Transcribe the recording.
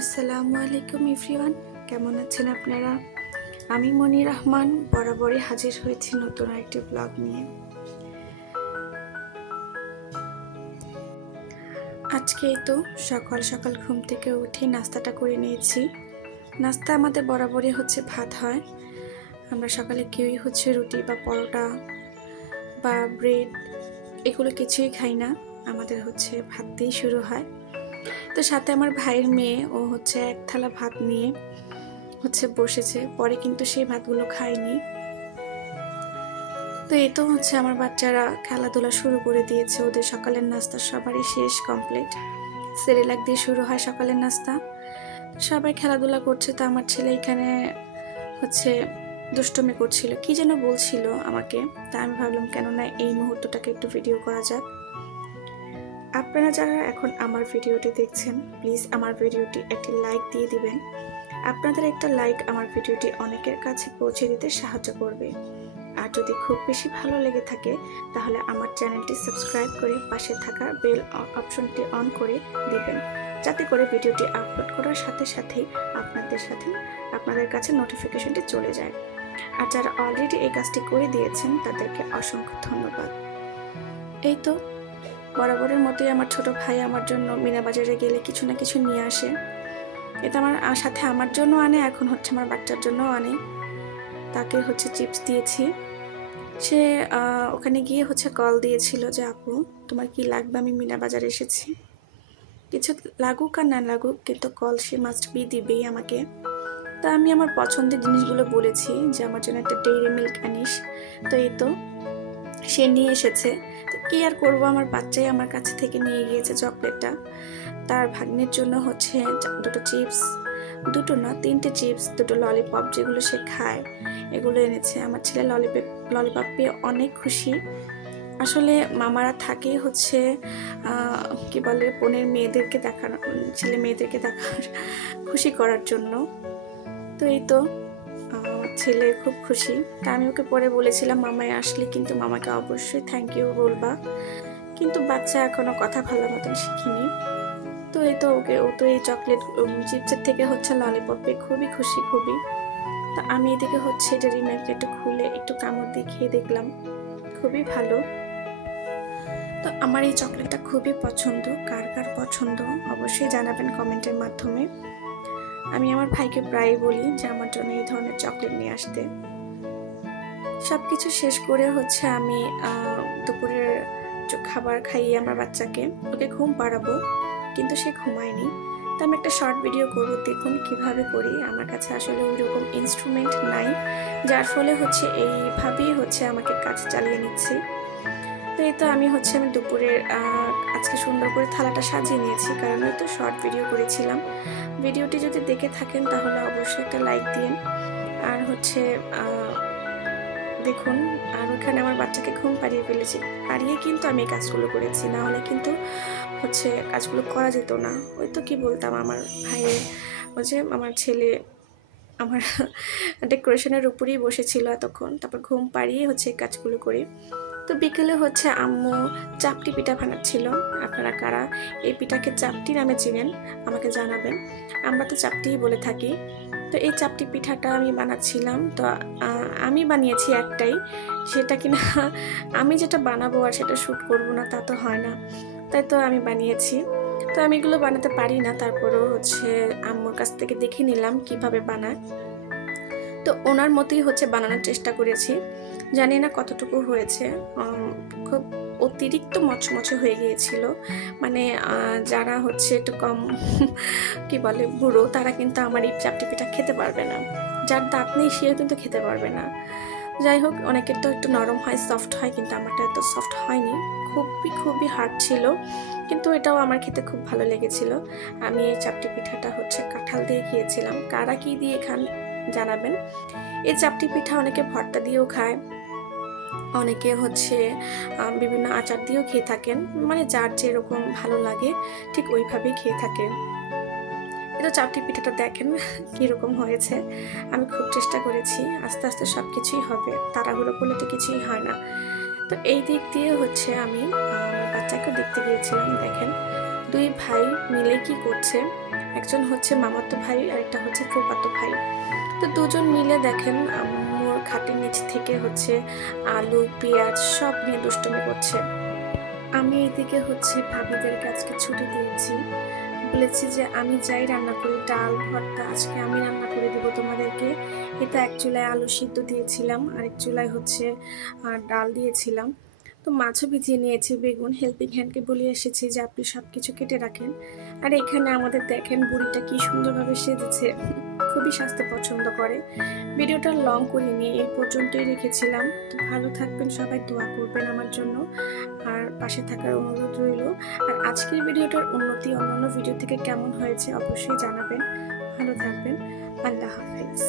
আসসালামু আলাইকুম এভরিওয়ান, কেমন আছেন আপনারা? আমি মনি রহমান বরাবরই হাজির হয়েছি নতুন একটি ব্লগ নিয়ে। আজকেই তো সকাল সকাল ঘুম থেকে উঠে নাস্তাটা করে নিয়েছি। নাস্তা আমাদের বরাবরই হচ্ছে ভাত হয়। আমরা সকালে কেউই হচ্ছে রুটি বা পরোটা বা ব্রেড এগুলো কিছুই খাই না, আমাদের হচ্ছে ভাত দিয়েই শুরু হয়। তো সাথে আমার ভাইয়ের মেয়ে ও হচ্ছে এক থালা ভাত নিয়ে হচ্ছে বসেছে, পরে কিন্তু সেই ভাতগুলো খায়নি। তো এই তো হচ্ছে আমার বাচ্চারা খেলাধুলা শুরু করে দিয়েছে, ওদের সকালের নাস্তা সবারই শেষ কমপ্লিট। সেরেলাক দিয়ে শুরু হয় সকালের নাস্তা। সবাই খেলাধুলা করছে, তো আমার ছেলে এখানে হচ্ছে দুষ্টমি করছিল, কি যেন বলছিল আমাকে। তা আমি ভাবলাম কেন না এই মুহূর্তটাকে একটু ভিডিও করা যাক। আপনারা যারা এখন আমার ভিডিওটি দেখছেন, প্লিজ আমার ভিডিওটি একটি লাইক দিয়ে দিবেন। আপনাদের একটা লাইক আমার ভিডিওটি অনেকের কাছে পৌঁছে দিতে সাহায্য করবে। আর যদি খুব বেশি ভালো লেগে থাকে তাহলে আমার চ্যানেলটি সাবস্ক্রাইব করে পাশে থাকা বেল অপশনটি অন করে দিবেন, যাতে করে ভিডিওটি আপলোড করার সাথে সাথেই আপনাদের কাছে নোটিফিকেশনটি চলে যায়। আর যারা অলরেডি এই কাজটি করে দিয়েছেন তাদেরকে অসংখ্য ধন্যবাদ। এই তো বরাবরের মতোই আমার ছোট ভাই আমার জন্য মিনা বাজারে গেলে কিছু না কিছু নিয়ে আসে। এটা আমার সাথে আমার জন্য আনে, এখন হচ্ছে আমার বাচ্চার জন্য আনে। তাকে হচ্ছে চিপস দিয়েছি। সে ওখানে গিয়ে হচ্ছে কল দিয়েছিল যে আপু তোমার কি লাগবে, আমি মিনা বাজারে এসেছি। কিছু লাগুক আর না লাগুক, কিন্তু কল সে মাস্ট বি দিবেই আমাকে। তা আমি আমার পছন্দের জিনিসগুলো বলেছি যে আমার জন্য একটা ডেইরি মিল্ক আনিস। তো এই তো সে নিয়ে এসেছে। তো কি আর করবো, আমার বাচ্চাই আমার কাছে থেকে নিয়ে গিয়েছে চকলেটটা। তার ভাগ্নের জন্য হচ্ছে দুটো চিপস, দুটো না তিনটে চিপস, দুটো ললিপপ যেগুলো সে খায় এগুলো এনেছে। আমার ছেলে ললিপপ পেয়ে অনেক খুশি। আসলে মামারা থাকেই হচ্ছে কি বলে বোনের মেয়েদেরকে দেখানো, ছেলে মেয়েদেরকে দেখার খুশি করার জন্য। তো এই তো আমার ছেলে খুব খুশি। তা আমি ওকে পরে বলেছিলাম মামাই আসলে কিন্তু মামাকে অবশ্যই থ্যাংক ইউ বলবা, কিন্তু বাচ্চা এখনো কথা ভালো মতন শিখিনি। তো এই তো ও তো এই চকলেট চিপসের থেকে হচ্ছে ললিপপে খুবই খুশি, খুবই। তো আমি এদিকে হচ্ছে ডেরি মিল্কটা একটু খুলে একটু কামড় দিয়ে খেয়ে দেখলাম, খুবই ভালো। তো আমার এই চকলেটটা খুবই পছন্দ, কার কার পছন্দ অবশ্যই জানাবেন কমেন্টের মাধ্যমে। আমি আমার ভাইকে প্রায়ই বলি যে আমার জন্য এই ধরনের চকলেট নিয়ে আসতে। সবকিছু শেষ করে হচ্ছে আমি দুপুরের খাবার খাইয়ে আমার বাচ্চাকে ওকে ঘুম পাড়াবো, কিন্তু সে ঘুমায়নি। তো আমি একটা শর্ট ভিডিও করব, দেখুন কিভাবে করি। আমার কাছে আসলে ওই রকম ইনস্ট্রুমেন্ট নাই, যার ফলে হচ্ছে এইভাবেই হচ্ছে আমাকে কাজ চালিয়ে নিচ্ছি। তো এই তো আমি দুপুরের আজকে সুন্দর করে থালাটা সাজিয়ে নিয়েছি, কারণ ওই তো শর্ট ভিডিও করেছিলাম। ভিডিওটি যদি দেখে থাকেন তাহলে অবশ্যই একটা লাইক দিন। আর হচ্ছে দেখুন, আর ওখানে আমার বাচ্চাকে ঘুম পাড়িয়ে ফেলেছি, পাড়িয়ে কিন্তু আমি এই কাজগুলো করেছি, না হলে কিন্তু হচ্ছে কাজগুলো করা যেত না। ওই তো কি বলতাম, আমার ভাইয়ের ওই যে আমার ছেলে আমার ডেকোরেশনের উপরেই বসেছিল এতক্ষণ, তারপর ঘুম পাড়িয়ে হচ্ছে এই কাজগুলো করি। তো বিকেলে হচ্ছে আম্মু চাপটি পিঠা বানাচ্ছিল। আপনারা কারা এই পিঠাকে চাপটি নামে চিনেন আমাকে জানাবেন, আমরা তো চাপটিই বলে থাকি। তো এই চাপটি পিঠাটা আমি বানাচ্ছিলাম। তো আমি বানিয়েছি একটাই, সেটা কিনা আমি যেটা বানাবো আর সেটা শ্যুট করবো না তা তো হয় না, তাই তো আমি বানিয়েছি। তো আমি এগুলো বানাতে পারি না, তারপরেও হচ্ছে আম্মুর কাছ থেকে দেখে নিলাম কিভাবে বানায়। তো ওনার মতোই হচ্ছে বানানোর চেষ্টা করেছি, জানি না কতটুকু হয়েছে। খুব অতিরিক্ত মচমচে হয়ে গিয়েছিল, মানে যারা হচ্ছে একটু কম কি বলে বুড়ো, তারা কিন্তু আমার এই চাপটি পিঠা খেতে পারবে না। যার দাঁত নেই সেও কিন্তু খেতে পারবে না। যাই হোক, অনেকের তো একটু নরম হয়, সফট হয়, কিন্তু আমারটা এত সফট হয়নি, খুবই খুবই হার্ড ছিল। কিন্তু এটাও আমার খেতে খুব ভালো লেগেছিল। আমি এই চাপটি পিঠাটা হচ্ছে কাঁঠাল দিয়ে খেয়েছিলাম। কারা কি দিয়ে খান জানাবেন। এই চাপটি পিঠা অনেকে ভর্তা দিয়েও খায়, অনেকে হচ্ছে বিভিন্ন আচার দিয়েও খেয়ে থাকেন, মানে যার যেরকম ভালো লাগে ঠিক ওইভাবেই খেয়ে থাকে। এটা চাপটি পিঠাটা দেখেন কীরকম হয়েছে। আমি খুব চেষ্টা করেছি, আস্তে আস্তে সব কিছুই হবে, তাড়াহুড়ো করলে তো কিছুই হয় না। তো এই দিক দিয়ে হচ্ছে আমি আমার বাচ্চাকেও দেখতে গিয়েছিলাম, দেখেন দুই ভাই মিলে কি করছে, একজন হচ্ছে মামাতো ভাই আর একটা হচ্ছে ফুফাতো ভাই। তো দুজন মিলে দেখেন আম্মুর খাটের নিচ থেকে হচ্ছে আলু পেঁয়াজ সব নিয়ে দুষ্টুমি করছে। আমি এদিকে হচ্ছে ভাবিদেরকে আজকে ছুটি দিয়েছি, বলেছি যে আমি যাই রান্না করি, ডাল ভর্তা আজকে আমি রান্না করে দিব তোমাদেরকে। এটা এক চুলায় আলু সিদ্ধ দিয়েছিলাম, আরেক চুলায় হচ্ছে ডাল দিয়েছিলাম। তো মাছও ভিজিয়ে নিয়েছি, বেগুন হেল্পিং হ্যান্ডকে বলে এসেছি যে আপনি সব কিছু কেটে রাখেন। আর এখানে আমাদের দেখেন বুড়িটা কি সুন্দরভাবে সেজেছে, খুবই স্বাস্থ্য পছন্দ করে। ভিডিওটা লং করিনি, এই পর্যন্তই রেখেছিলাম। তো ভালো থাকবেন সবাই, দোয়া করবেন আমার জন্য আর পাশে থাকার অনুরোধ রইল। আর আজকের ভিডিওটার উন্নতি অন্যান্য ভিডিও থেকে কেমন হয়েছে অবশ্যই জানাবেন। ভালো থাকবেন। আল্লাহ হাফেজ।